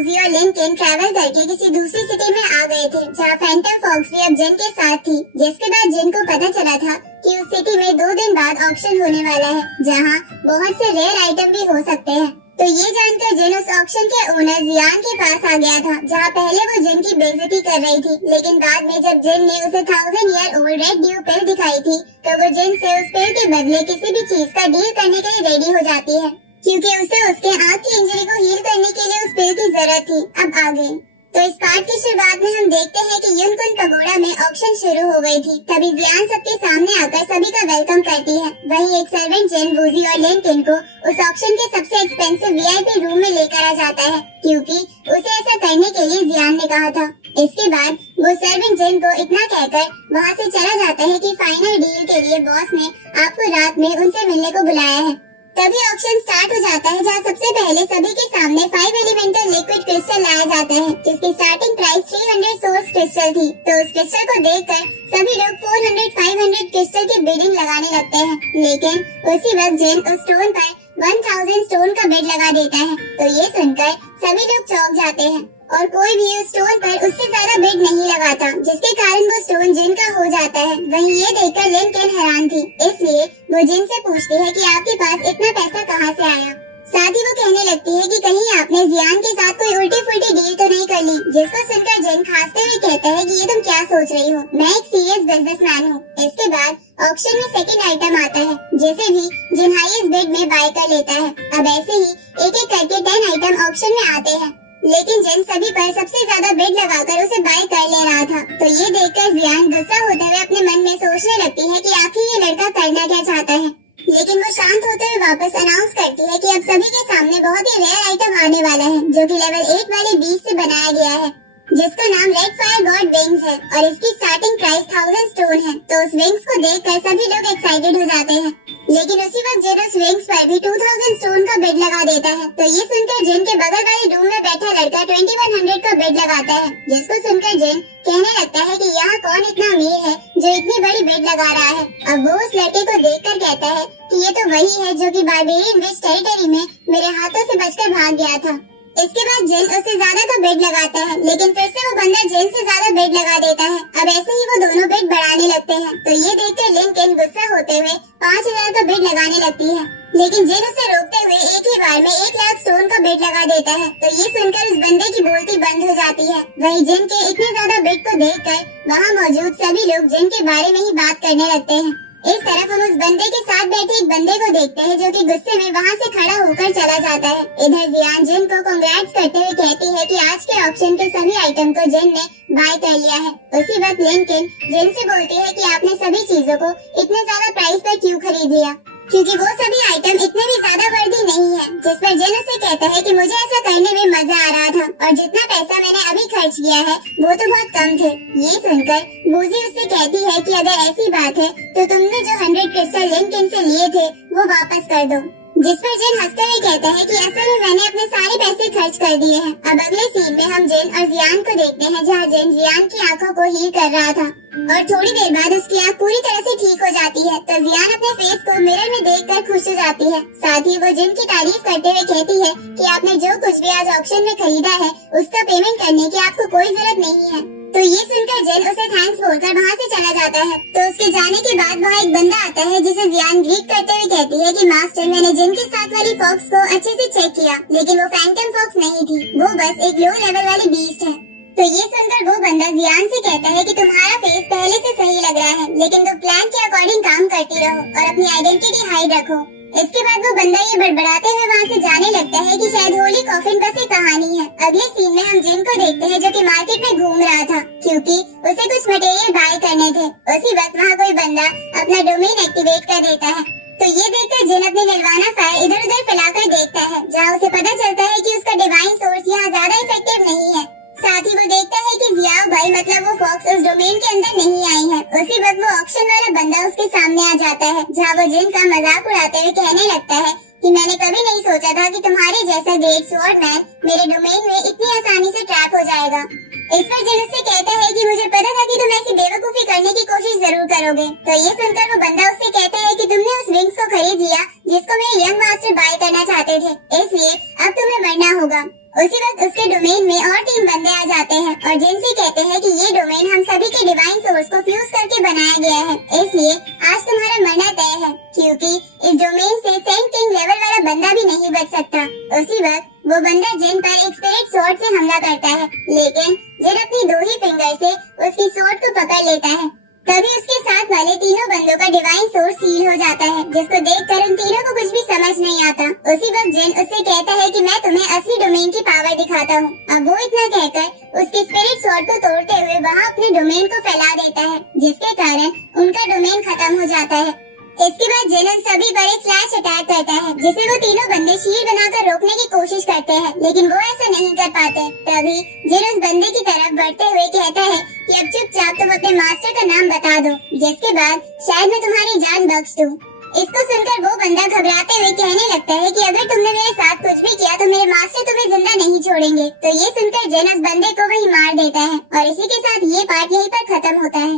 Woozi और Lincoln travel करके किसी दूसरी सिटी में आ गए थे जहाँ फैंटम फॉक्स भी अब जिन के साथ थी। जिसके बाद जिन को पता चला था कि उस सिटी में 2 दिन बाद ऑक्शन होने वाला है जहाँ बहुत से रेयर आइटम भी हो सकते हैं। तो ये जानकर जिन उस ऑक्शन के ओनर जियान के पास आ गया था जहाँ पहले वो जिन की बेइज्जती कर रही थी, लेकिन बाद में जब जिन ने उसे 1000 ईयर ओल्ड रेड ड्यू पिल दिखाई थी तो वो जिन से उस पिल के बदले किसी भी चीज का डील करने के लिए रेडी हो जाती है, क्योंकि उसे उसके आँख की इंजरी को हील करने के लिए उस पिल की जरूरत थी। अब आगे तो इस पार्ट की शुरुआत में हम देखते हैं कि युनकुन पगोड़ा में ऑक्शन शुरू हो गई थी। तभी जियान सबके सामने आकर सभी का वेलकम करती है। वहीं एक सर्वेंट जिन, वूजी और लिंकन को उस ऑक्शन के सबसे एक्सपेंसिव वीआईपी रूम में लेकर आ जाता है, क्योंकि उसे ऐसा करने के लिए जियान ने कहा था। इसके बाद वो सर्वेंट जिन को इतना कहकर वहाँ से चला जाता है कि फाइनल डील के लिए बॉस ने आपको रात में उनसे मिलने को बुलाया है। तभी ऑक्शन स्टार्ट हो जाता है जहाँ सबसे पहले सभी के सामने 5 एलिमेंटल लिक्विड क्रिस्टल लाया जाता है जिसकी स्टार्टिंग प्राइस 300 सोर्स क्रिस्टल थी। तो उस क्रिस्टल को देखकर सभी लोग 400-500 क्रिस्टल की बिडिंग लगाने लगते हैं, लेकिन उसी वक्त जिन उस स्टोन पर 1000 स्टोन का बिड लगा देता है। तो ये सुनकर सभी लोग चौंक जाते हैं और कोई भी उस स्टोन पर उससे ज्यादा बिड नहीं लगाता, जिसके कारण वो स्टोन जिन का हो जाता है। वहीं ये देखकर लिंकन हैरान थी, इसलिए वो जिन से पूछती है कि आपके पास इतना पैसा कहाँ से आया। साथ ही वो कहने लगती है कि कहीं आपने जियान के साथ कोई उल्टी फुल्टी डील तो नहीं कर ली। जिसको सुनकर जिन खांसते हुए कहता है कि ये तुम क्या सोच रही हो, मैं एक सीरियस बिजनेसमैन हूँ। इसके बाद ऑक्शन में सेकंड आइटम आता है जिसे भी जिन हाईएस्ट बिड में बाय कर लेता है। अब ऐसे ही एक एक करके 10 आइटम ऑक्शन में आते हैं, लेकिन जिन सभी पर सबसे ज्यादा बिड लगाकर उसे बाय कर ले रहा था। तो ये देखकर जियान गुस्सा होते हुए अपने मन में सोचने लगती है कि आखिर ये लड़का करना क्या चाहता है। लेकिन वो शांत होते हुए वापस अनाउंस करती है कि अब सभी के सामने बहुत ही रेयर आइटम आने वाला है जो कि लेवल 8 वाले बीस्ट से बनाया गया है, जिसका नाम रेड फायर गॉड विंग्स है और इसकी स्टार्टिंग प्राइस 1000 स्टोन है। तो उस विंग्स को देखकर सभी लोग एक्साइटेड हो जाते हैं, लेकिन उसी वक्त जिन उस विंग्स पर भी 2000 स्टोन का बिड लगा देता है। तो ये सुनकर जिन के बगल वाले रूम में बैठा लड़का 2100 का बिड लगाता है, जिसको सुनकर जिन कहने लगता है कि यहाँ कौन इतना अमीर है जो इतनी बड़ी बिड लगा रहा है। अब वो उस लड़के को देखकर कहता है कि ये तो वही है जो कि बारबेरियन विच टेरिटरी में मेरे हाथों से बचकर भाग गया था। इसके बाद जिन उससे ज्यादा का बिड लगाता है, लेकिन फिर से वो बंदा जिन से ज्यादा बिड लगा देता है। अब ऐसे ही वो दोनों बिड बढ़ाने लगते हैं। तो ये देखकर लिंकन गुस्सा होते हुए 5000 का बिड लगाने लगती है, लेकिन जिन उसे रोकते हुए एक ही बार में 1 लाख स्टोन का बिड लगा देता है। तो ये सुनकर उस बंदे की बोलती बंद हो जाती है। वहीं जिन के इतने ज्यादा बिड को देखकर वहाँ मौजूद सभी लोग जिन के बारे में ही बात करने लगते हैं। इस तरफ हम उस बंदे के साथ बैठे एक बंदे को देखते हैं जो कि गुस्से में वहाँ से खड़ा होकर चला जाता है। इधर जियान जिन को कांग्रेट्स करते हुए कहती है कि आज के ऑक्शन के सभी आइटम को जिन ने बाय कर लिया है। उसी वक्त लिंकन जिन से बोलती है कि आपने सभी चीजों को इतने ज्यादा प्राइस पर क्यों खरीद लिया, क्योंकि वो सभी आइटम इतने भी ज्यादा वर्दी नहीं है। जिस पर जिन उसे कहता है कि मुझे ऐसा करने में मजा आ रहा था और जितना पैसा मैंने अभी खर्च किया है वो तो बहुत कम थे। ये सुनकर वूजी उससे कहती है कि अगर ऐसी बात है तो तुमने जो 100 क्रिस्टल लिंकन से लिए थे वो वापस कर दो। जिस पर जिन हंसते हुए कहता है कि असल में मैंने अपने सारे पैसे खर्च कर दिए हैं। अब अगले सीन में हम जिन और जियान को देखते हैं जहाँ जिन जियान की आंखों को हील कर रहा था और थोड़ी देर बाद उसकी आंख पूरी तरह से ठीक हो जाती है। तो जियान अपने फेस को मिरर में देखकर खुश हो जाती है। साथ ही वो जिन की तारीफ करते हुए कहती है कि आपने जो कुछ भी आज ऑक्शन में खरीदा है उसका पेमेंट करने की आपको कोई जरूरत नहीं है। तो ये सुनकर जिन उसे थैंक्स बोलकर वहाँ से चला जाता है। तो उसके जाने के बाद वहाँ एक बंदा आता है जिसे जियान ग्रीट करते हुए कहती है कि मास्टर, मैंने जिन के साथ वाली फॉक्स को अच्छे से चेक किया, लेकिन वो फैंटम फॉक्स नहीं थी, वो बस एक लो लेवल वाली बीस्ट है। तो ये सुनकर वो बंदा जियान से कहता है कि तुम्हारा फेस पहले से सही लग रहा है, लेकिन तुम प्लान के अकॉर्डिंग काम करती रहो और अपनी आइडेंटिटी हाइड रखो। इसके बाद वो बंदा ये बड़बड़ाते हुए वहाँ से जाने लगता है कि शायद होली कॉफिन बस एक कहानी है। अगले सीन में हम जिन को देखते हैं जो कि मार्केट में घूम रहा था, क्योंकि उसे कुछ मटेरियल बाय करने थे। उसी वक्त वहाँ कोई बंदा अपना डोमेन एक्टिवेट कर देता है। तो ये देखकर जिन अपने निर्वाणा फायर इधर उधर फैलाकर देखता है, जहाँ उसे पता चलता है कि उसका डिवाइन सोर्स यहाँ ज्यादा इफेक्टिव नहीं है। साथ ही वो देखता है कि जियाओ भाई मतलब वो फॉक्स उस डोमेन के अंदर नहीं आई है। उसी वक्त वो ऑक्शन वाला बंदा उसके सामने आ जाता है, जहाँ वो जिन का मजाक उड़ाते हुए कहने लगता है कि मैंने कभी नहीं सोचा था कि तुम्हारे जैसा ग्रेट स्वॉर्डमैन मेरे डोमेन में इतनी आसानी से ट्रैप हो जाएगा। इस पर जिन उससे कहता है कि मुझे पता था कि तुम ऐसी बेवकूफी करने की कोशिश जरूर करोगे। तो ये सुनकर वो बंदा उससे कहता है कि तुमने उस विंग्स को खरीद लिया जिसको मेरे यंग मास्टर बाय करना चाहते थे, इसलिए अब तुम्हें मरना होगा। उसी वक्त उसके डोमेन में और 3 बंदे आ जाते हैं और जिन से कहते हैं कि ये डोमेन हम सभी के डिवाइन सोर्स को फ्यूज करके बनाया गया है, इसलिए आज तुम्हारा मरना तय है, क्योंकि इस डोमेन से सेंट किंग लेवल वाला बंदा भी नहीं बच सकता। उसी वक्त वो बंदा जिन पर एक स्पिरिट स्वॉर्ड से हमला करता है, लेकिन जिन अपनी 2 ही फिंगर से उसकी स्वॉर्ड को पकड़ लेता है। तभी उसके साथ वाले तीनों बंदों का डिवाइन सोर्स सील हो जाता है, जिसको देखकर उन तीनों को कुछ भी समझ नहीं आता। उसी वक्त जिन उससे कहता है कि मैं तुम्हें असली डोमेन की पावर दिखाता हूँ। अब वो इतना कहकर उसके स्पिरिट स्वॉर्ड को तोड़ते हुए वहाँ अपने डोमेन को फैला देता है, जिसके कारण उनका डोमेन खत्म हो जाता है। इसके बाद जिन उन सभी पर एक फ्लैश अटैक करता है, जिसे वो तीनों बंदे शील्ड बनाकर रोकने की कोशिश करते हैं, लेकिन वो ऐसा नहीं कर पाते। तभी जिन उस बंदे की तरफ बढ़ते हुए कहता है कि अब चुपचाप तुम अपने मास्टर का नाम बता दो, जिसके बाद शायद मैं तुम्हारी जान बख्श दूं। इसको सुनकर वो बंदा घबराते हुए कहने लगता है कि अगर तुमने मेरे साथ कुछ भी किया तो मेरे मास्टर तुम्हें जिंदा नहीं छोड़ेंगे। तो ये सुनकर जिन उस बंदे को वहीं मार देता है और इसी के साथ ये पार्ट यहीं पर खत्म होता है।